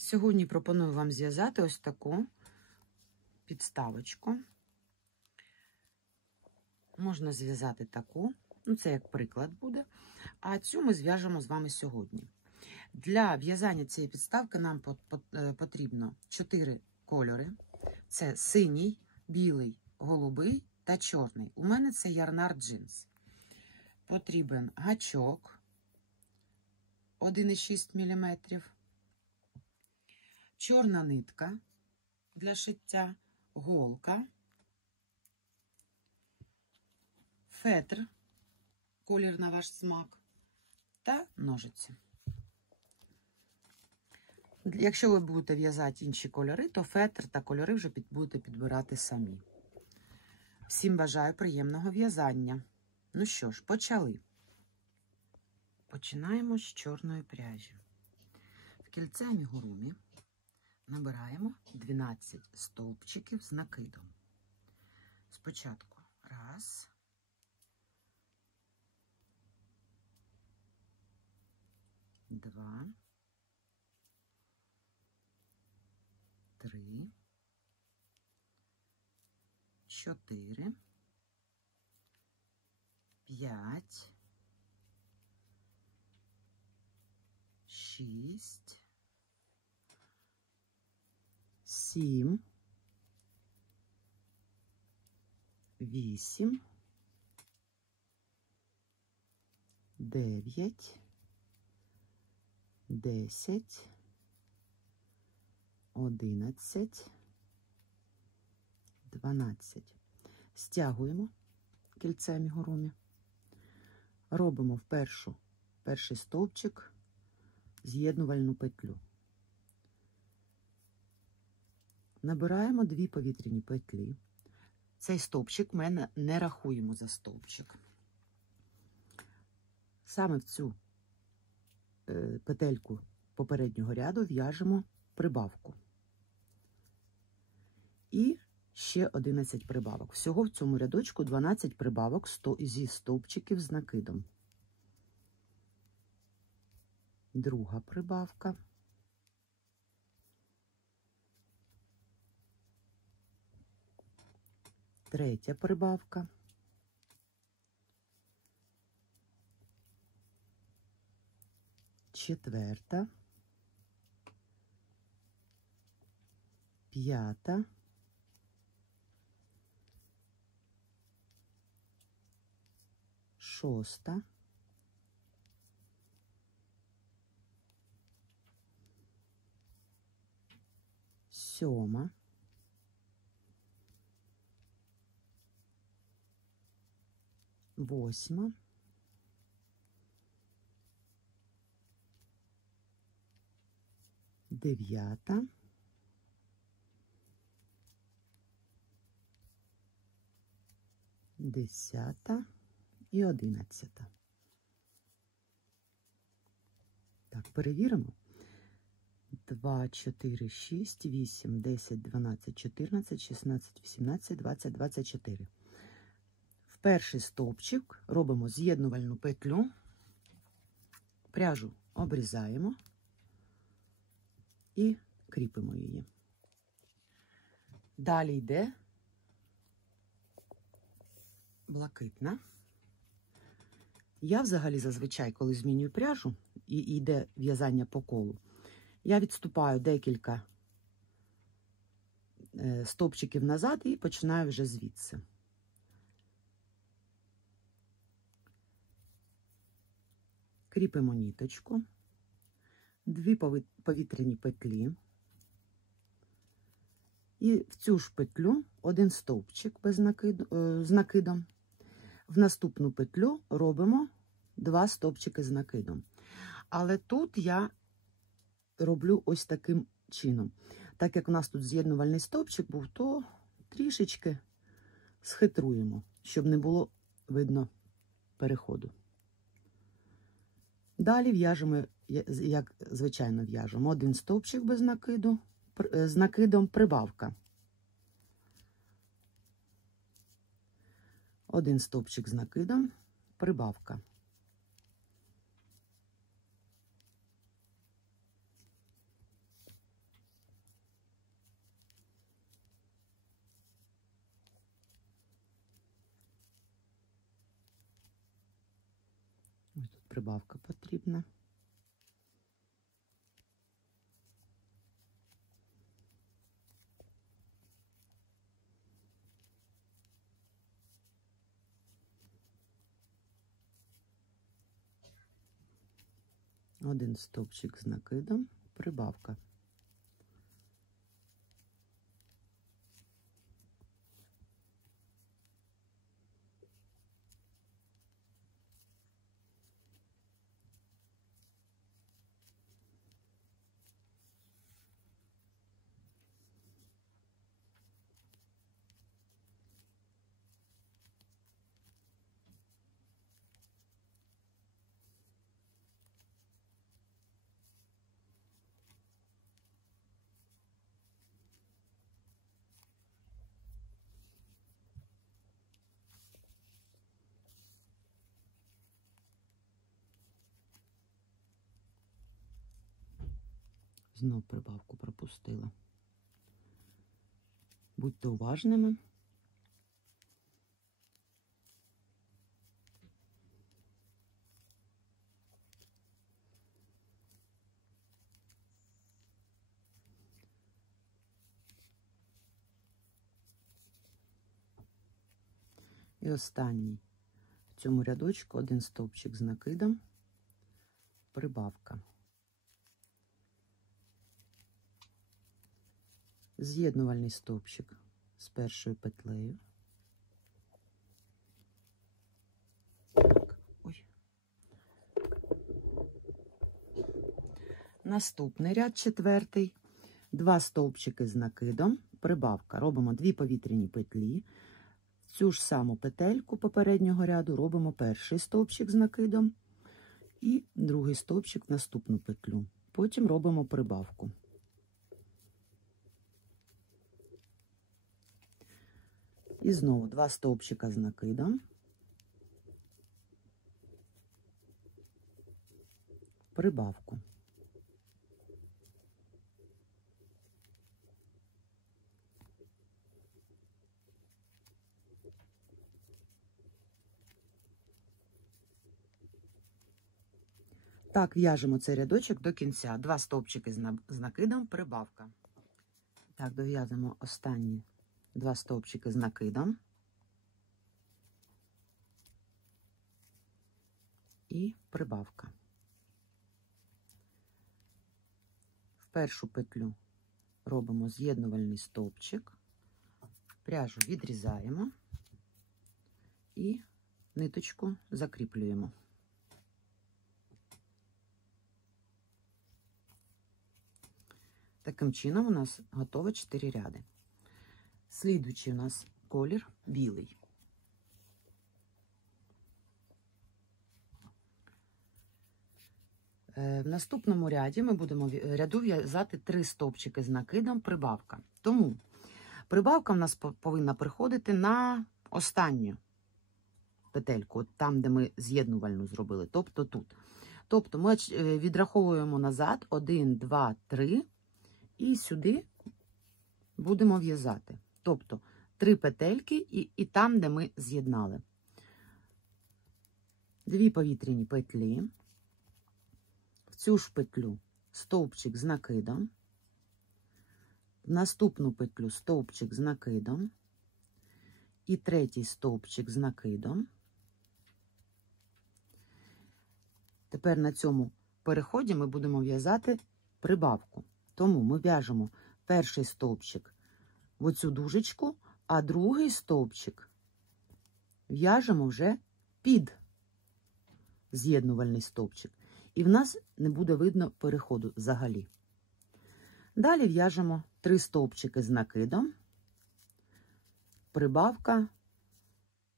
Сьогодні пропоную вам зв'язати ось таку підставочку. Можна зв'язати таку, ну це як приклад буде, а цю ми зв'яжемо з вами сьогодні. Для в'язання цієї підставки нам потрібно 4 кольори. Це синій, білий, голубий та чорний. У мене це Ярнард Джинс. Потрібен гачок 1,6 мм, чорна нитка для шиття, голка, фетр, колір на ваш смак та ножиці. Якщо ви будете в'язати інші кольори, то фетр та кольори вже будете підбирати самі. Всім бажаю приємного в'язання. Ну що ж, почали. Починаємо з чорної пряжі. В кільце амігурумі набираємо 12 стовпчиків з накидом. Спочатку 1, 2, 3, 4, 5, 6, 7, 8, 9, 10, 11, 12. Стягуємо кільце амігурумі. Робимо в перший стовпчик з'єднувальну петлю. Набираємо 2 повітряні петлі. Цей стовпчик ми не рахуємо за стовпчик. Саме в цю петельку попереднього ряду в'яжемо прибавку. І ще 11 прибавок. Всього в цьому рядочку 12 прибавок зі стовпчиків з накидом. Друга прибавка. Третя прибавка. Четверта. П'ята. Шоста. Сьома. Восьма. Дев'ята. Десята і 11. Так, перевіримо. 2, 4, 6, 8, 10, 12, 14, 16, 18, 20, 24. В перший стовпчик робимо з'єднувальну петлю, пряжу обрізаємо і кріпимо її. Далі йде блакитна. Я взагалі зазвичай, коли змінюю пряжу і йде в'язання по колу, я відступаю декілька стовпчиків назад і починаю вже звідси. Кріпимо ниточку, 2 повітряні петлі. І в цю ж петлю 1 стовпчик з накидом. В наступну петлю робимо 2 стовпчики з накидом. Але тут я роблю ось таким чином. Так як у нас тут з'єднувальний стовпчик був, то трішечки схитруємо, щоб не було видно переходу. Далі в'яжемо, як звичайно в'яжемо, 1 стовпчик без накиду, з накидом прибавка. 1 стовпчик з накидом, прибавка. Ось тут прибавка потрібна. Один стовпчик з накидом, прибавка. Знов прибавку пропустила. Будьте уважними. І останній в цьому рядочку один стовпчик з накидом, прибавка. З'єднувальний стовпчик з першою петлею. Так, ой. Наступний ряд четвертий. 2 стовпчики з накидом, прибавка. Робимо 2 повітряні петлі. В цю ж саму петельку попереднього ряду робимо перший стовпчик з накидом і другий стовпчик в наступну петлю. Потім робимо прибавку. І знову 2 стовпчика з накидом, прибавку. Так, в'яжемо цей рядочок до кінця. 2 стовпчики з накидом, прибавка. Так, дов'язуємо останні 2 стовпчики з накидом. І прибавка. В першу петлю робимо з'єднувальний стовпчик, пряжу відрізаємо і ниточку закріплюємо. Таким чином у нас готово 4 ряди. Слідуючий у нас колір білий. В наступному ряді ми будемо ряду в'язати 3 стовпчики з накидом, прибавка. Тому прибавка в нас повинна приходити на останню петельку, там, де ми з'єднувальну зробили, тобто тут. Тобто ми відраховуємо назад 1, 2, 3 і сюди будемо в'язати. Тобто 3 петельки і там, де ми з'єднали. 2 повітряні петлі. В цю ж петлю стовпчик з накидом. В наступну петлю стовпчик з накидом. І третій стовпчик з накидом. Тепер на цьому переході ми будемо в'язати прибавку. Тому ми в'яжемо перший стовпчик в оцю дужечку, а другий стовпчик в'яжемо вже під з'єднувальний стовпчик. І в нас не буде видно переходу взагалі. Далі в'яжемо 3 стовпчики з накидом, прибавка,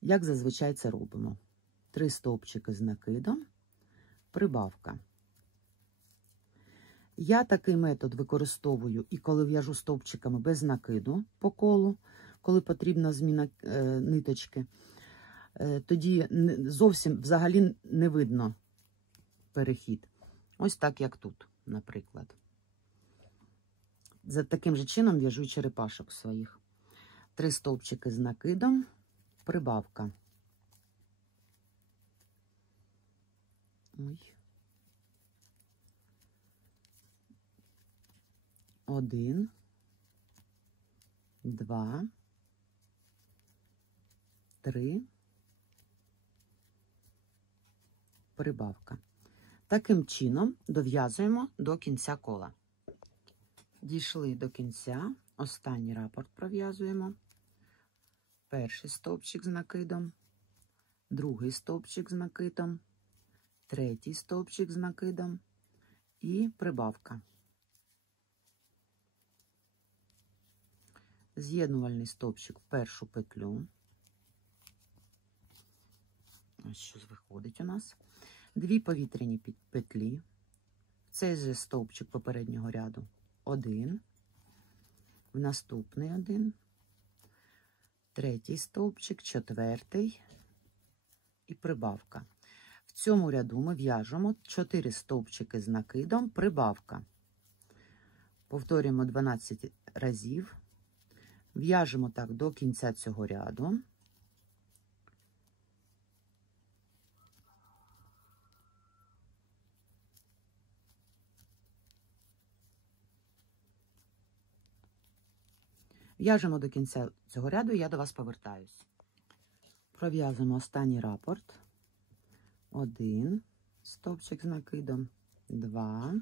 як зазвичай це робимо. 3 стовпчики з накидом, прибавка. Я такий метод використовую і коли в'яжу стовпчиками без накиду по колу, коли потрібна зміна ниточки. Тоді зовсім взагалі не видно перехід. Ось так, як тут, наприклад. За таким же чином в'яжу черепашок своїх. 3 стовпчики з накидом, прибавка. Ой. 1, 2, 3, прибавка. Таким чином дов'язуємо до кінця кола. Дійшли до кінця, останній рапорт пров'язуємо. Перший стовпчик з накидом, другий стовпчик з накидом, третій стовпчик з накидом і прибавка. З'єднувальний стовпчик в першу петлю. Ось що виходить у нас. Дві повітряні петлі. В цей же стовпчик попереднього ряду 1, в наступний 1, третій стовпчик, четвертий і прибавка. В цьому ряду ми в'яжемо 4 стовпчики з накидом, прибавка. Повторюємо 12 разів. В'яжемо так до кінця цього ряду. В'яжемо до кінця цього ряду, і я до вас повертаюсь. Пров'язуємо останній рапорт. 1 стовпчик з накидом, 2,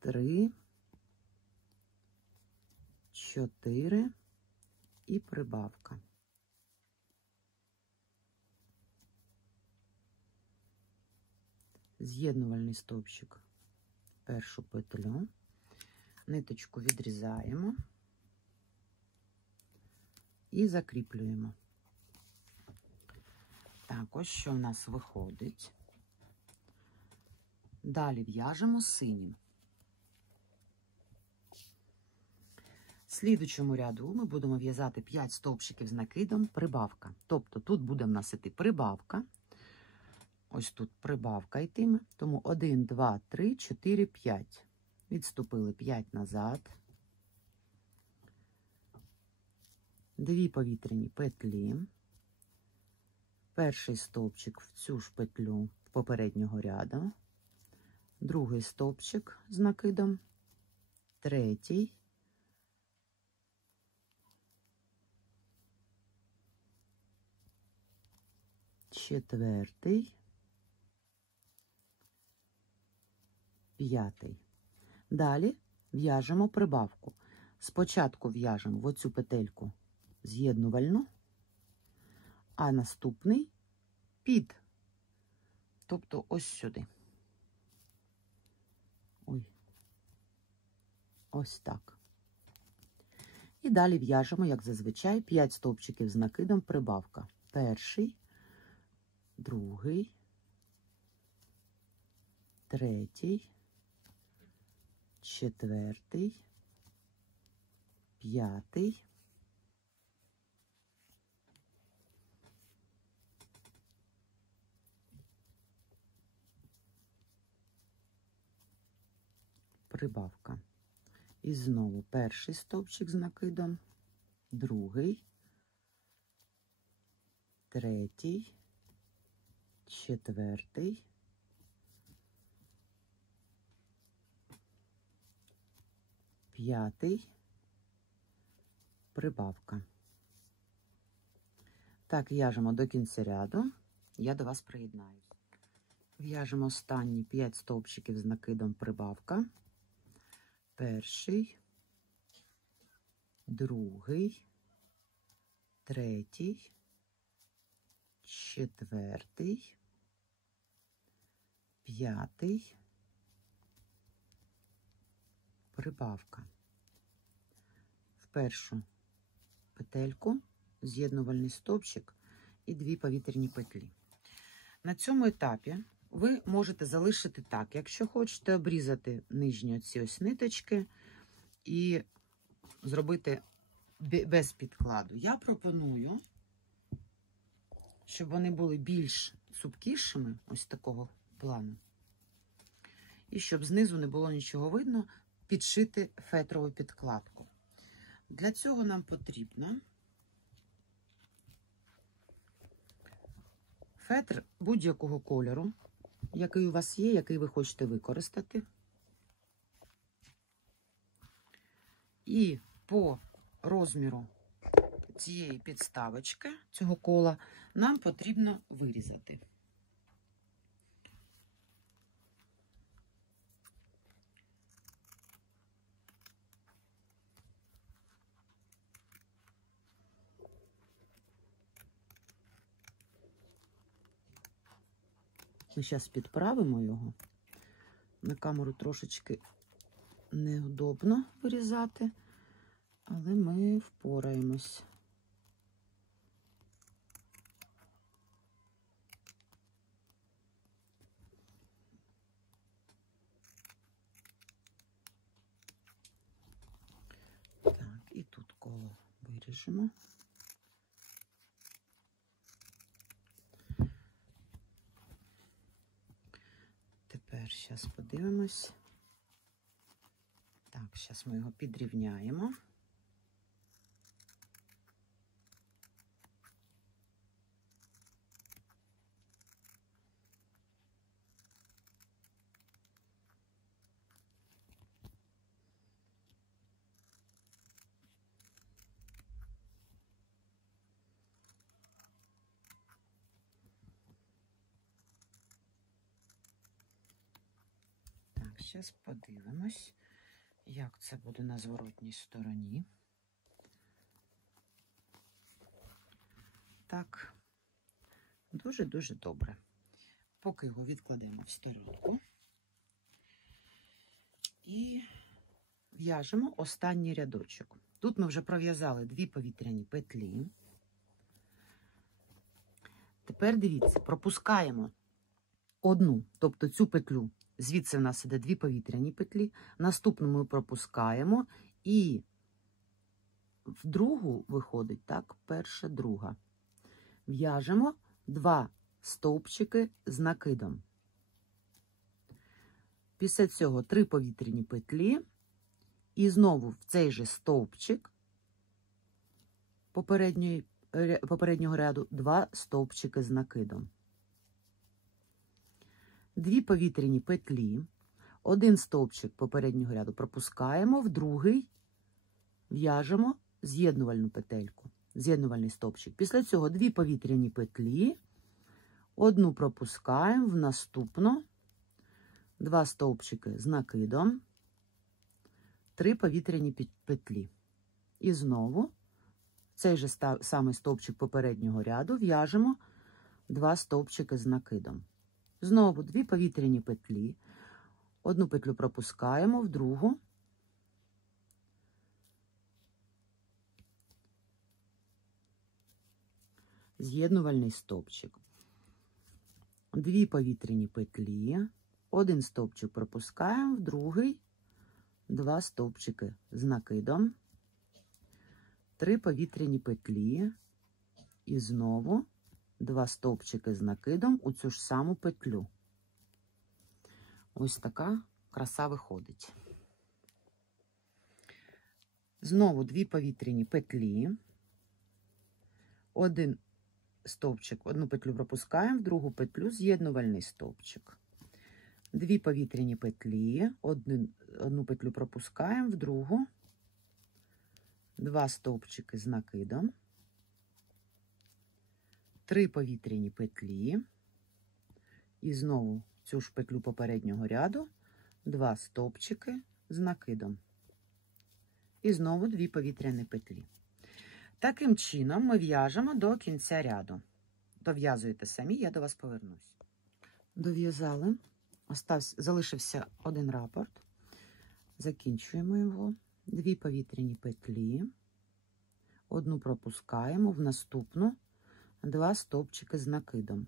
3, 4 і прибавка. З'єднувальний стовпчик в першу петлю. Ниточку відрізаємо і закріплюємо. Так, ось що в нас виходить. Далі в'яжемо синім. В слідучому ряду ми будемо в'язати 5 стовпчиків з накидом, прибавка. Тобто тут буде в нас іти прибавка. Ось тут прибавка йтиме. Тому 1, 2, 3, 4, 5. Відступили 5 назад. 2 повітряні петлі. Перший стовпчик в цю ж петлю попереднього ряду. Другий стовпчик з накидом. Третій. Четвертий. П'ятий. Далі в'яжемо прибавку. Спочатку в'яжемо в оцю петельку з'єднувальну, а наступний під, тобто ось сюди. Ой. Ось так. І далі в'яжемо, як зазвичай, 5 стовпчиків з накидом, прибавка. Перший, другий, третій, четвертий, п'ятий, прибавка. І знову перший стовпчик з накидом, другий, третій, четвертий, п'ятий, прибавка. Так, в'яжемо до кінця ряду, я до вас приєднаюсь. В'яжемо останні 5 стовпчиків з накидом, прибавка. Перший, другий, третій, четвертий, п'ятий, прибавка. В першу петельку з'єднувальний стовпчик і 2 повітряні петлі. На цьому етапі ви можете залишити так, якщо хочете обрізати нижні оці ось ниточки і зробити без підкладу. Я пропоную, щоб вони були більш цупкішими, ось такого плану, і щоб знизу не було нічого видно, підшити фетрову підкладку. Для цього нам потрібно Фетр будь-якого кольору, який у вас є, який ви хочете використати. І по розміру цієї підставочки, цього кола, нам потрібно вирізати. Ми зараз підправимо його. На камеру трошечки неудобно вирізати, але ми впораємось. Так, і тут коло виріжемо. Тепер зараз подивимось. Так, зараз ми його підрівняємо. Так, зараз подивимось, як це буде на зворотній стороні. Так, дуже-дуже добре. Поки його відкладемо в сторонку і в'яжемо останній рядочок. Тут ми вже пров'язали 2 повітряні петлі. Тепер дивіться, пропускаємо одну, тобто цю петлю. Звідси в нас іде 2 повітряні петлі. Наступну ми пропускаємо і в другу виходить, так, перша, друга. В'яжемо 2 стовпчики з накидом. Після цього 3 повітряні петлі і знову в цей же стовпчик попереднього ряду 2 стовпчики з накидом. 2 повітряні петлі, 1 стовпчик попереднього ряду пропускаємо, в другий в'яжемо з'єднувальну петельку, з'єднувальний стовпчик. Після цього 2 повітряні петлі, 1 пропускаємо, в наступну 2 стовпчики з накидом, 3 повітряні петлі. І знову цей же самий стовпчик попереднього ряду в'яжемо 2 стовпчики з накидом. Знову 2 повітряні петлі, 1 петлю пропускаємо, в другу з'єднувальний стовпчик. 2 повітряні петлі, 1 стовпчик пропускаємо, в другий 2 стовпчики з накидом, 3 повітряні петлі і знову 2 стовпчики з накидом у цю ж саму петлю. Ось така краса виходить. Знову 2 повітряні петлі, 1 стовпчик, 1 петлю пропускаємо, в другу петлю з'єднувальний стовпчик. 2 повітряні петлі, 1 петлю пропускаємо, в другу 2 стовпчики з накидом, 3 повітряні петлі і знову цю ж петлю попереднього ряду 2 стовпчики з накидом. І знову 2 повітряні петлі. Таким чином ми в'яжемо до кінця ряду. Дов'язуєте самі, я до вас повернусь. Дов'язали. Залишився 1 рапорт. Закінчуємо його. 2 повітряні петлі. 1 пропускаємо, в наступну 2 стовпчики з накидом.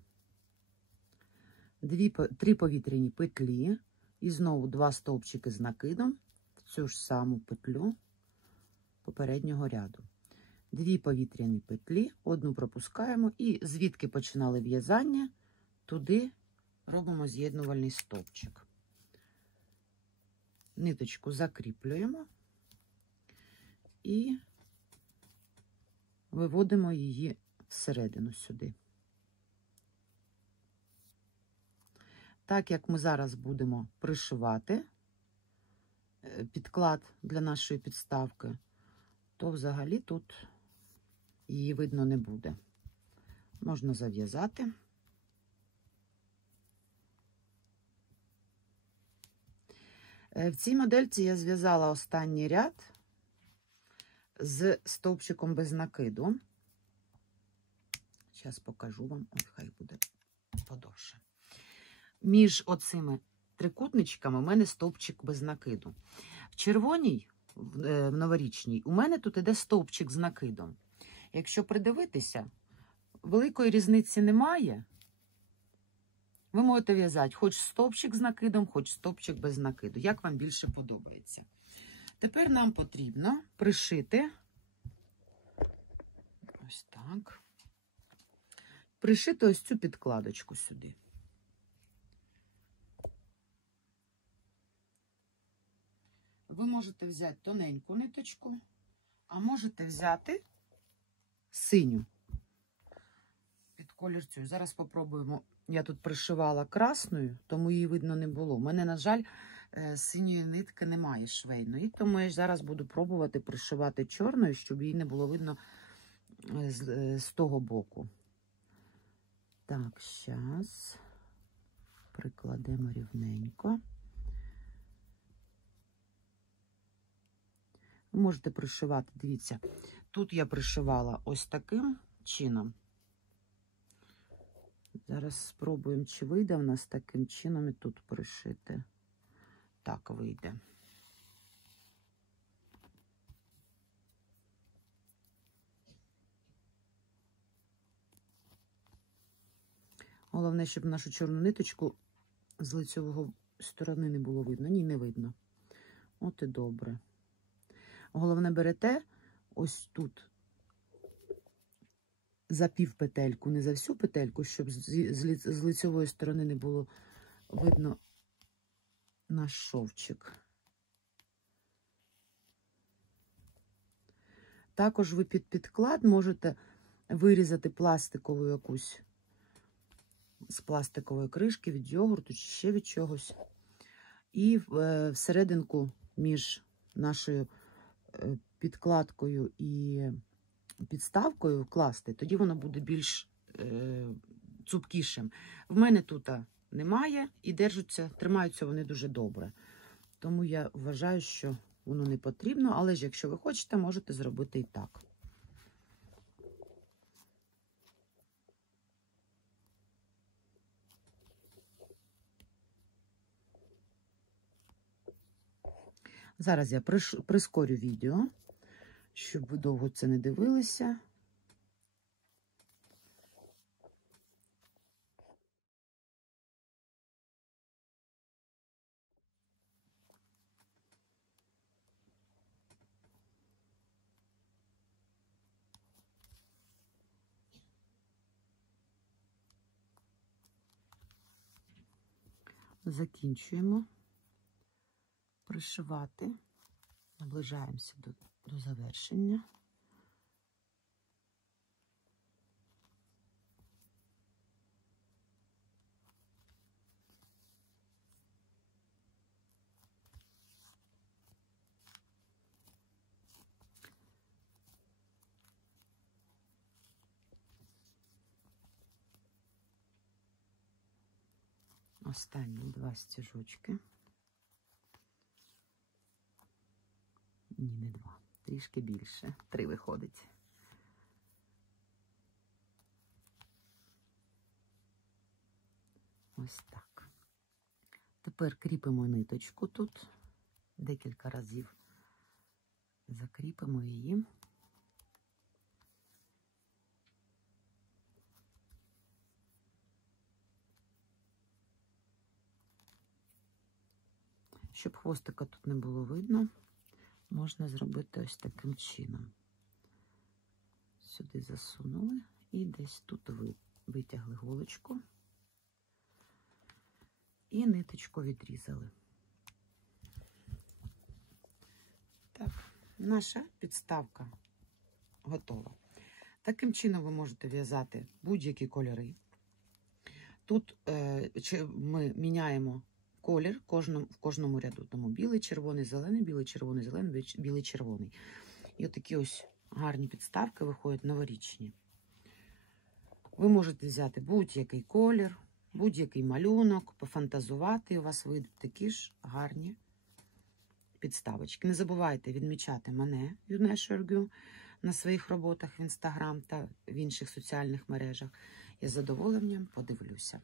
3 повітряні петлі і знову 2 стовпчики з накидом в цю ж саму петлю попереднього ряду. 2 повітряні петлі, 1 пропускаємо і звідки починали в'язання, туди робимо з'єднувальний стовпчик. Ниточку закріплюємо і виводимо її всередину сюди. Так як ми зараз будемо пришивати підклад для нашої підставки, то взагалі тут її видно не буде. Можна зав'язати. В цій модельці я зв'язала останній ряд з стовпчиком без накиду. Зараз покажу вам, ось хай буде подовше. Між оцими трикутничками у мене стовпчик без накиду. В червоній, в новорічній, у мене тут іде стовпчик з накидом. Якщо придивитися, великої різниці немає. Ви можете в'язати хоч стовпчик з накидом, хоч стовпчик без накиду. Як вам більше подобається. Тепер нам потрібно пришити, ось так, пришити ось цю підкладочку сюди. Ви можете взяти тоненьку ниточку, а можете взяти синю під колір цю. Зараз спробуємо. Я тут пришивала красною, тому її видно не було. У мене, на жаль, синьої нитки немає швейної, тому я зараз буду пробувати пришивати чорною, щоб її не було видно з того боку. Так, зараз прикладемо рівненько. Ви можете пришивати, дивіться, тут я пришивала ось таким чином. Зараз спробуємо, чи вийде в нас таким чином і тут пришити. Так, вийде. Головне, щоб нашу чорну ниточку з лицевого сторони не було видно. Ні, не видно. От і добре. Головне, берете ось тут за пів петельку, не за всю петельку, щоб з лицевої сторони не було видно наш шовчик. Також ви під підклад можете вирізати пластикову якусь, з пластикової кришки, від йогурту чи ще від чогось. І всерединку між нашою підкладкою і підставкою вкласти, тоді воно буде більш цупкішим. В мене тут немає і тримаються вони дуже добре. Тому я вважаю, що воно не потрібно, але ж якщо ви хочете, можете зробити і так. Зараз я прискорю відео, щоб ви довго це не дивилися. Закінчуємо пришивати, наближаємося до завершення. Останні 2 стіжочки. Ні, не 2, трішки більше. 3 виходить. Ось так. Тепер кріпимо ниточку тут. Декілька разів закріпимо її. Щоб хвостика тут не було видно, можна зробити ось таким чином. Сюди засунули і десь тут витягли голочку і ниточку відрізали. Так, наша підставка готова. Таким чином ви можете в'язати будь-які кольори. Тут ми міняємо колір в кожному ряду. Тому білий, червоний, зелений, білий, червоний, зелений, білий, червоний. І отакі ось гарні підставки виходять новорічні. Ви можете взяти будь-який колір, будь-який малюнок, пофантазувати, і у вас вийдуть такі ж гарні підставочки. Не забувайте відмічати мене, Юне Шергю, на своїх роботах в Instagram та в інших соціальних мережах. Я з задоволенням подивлюся.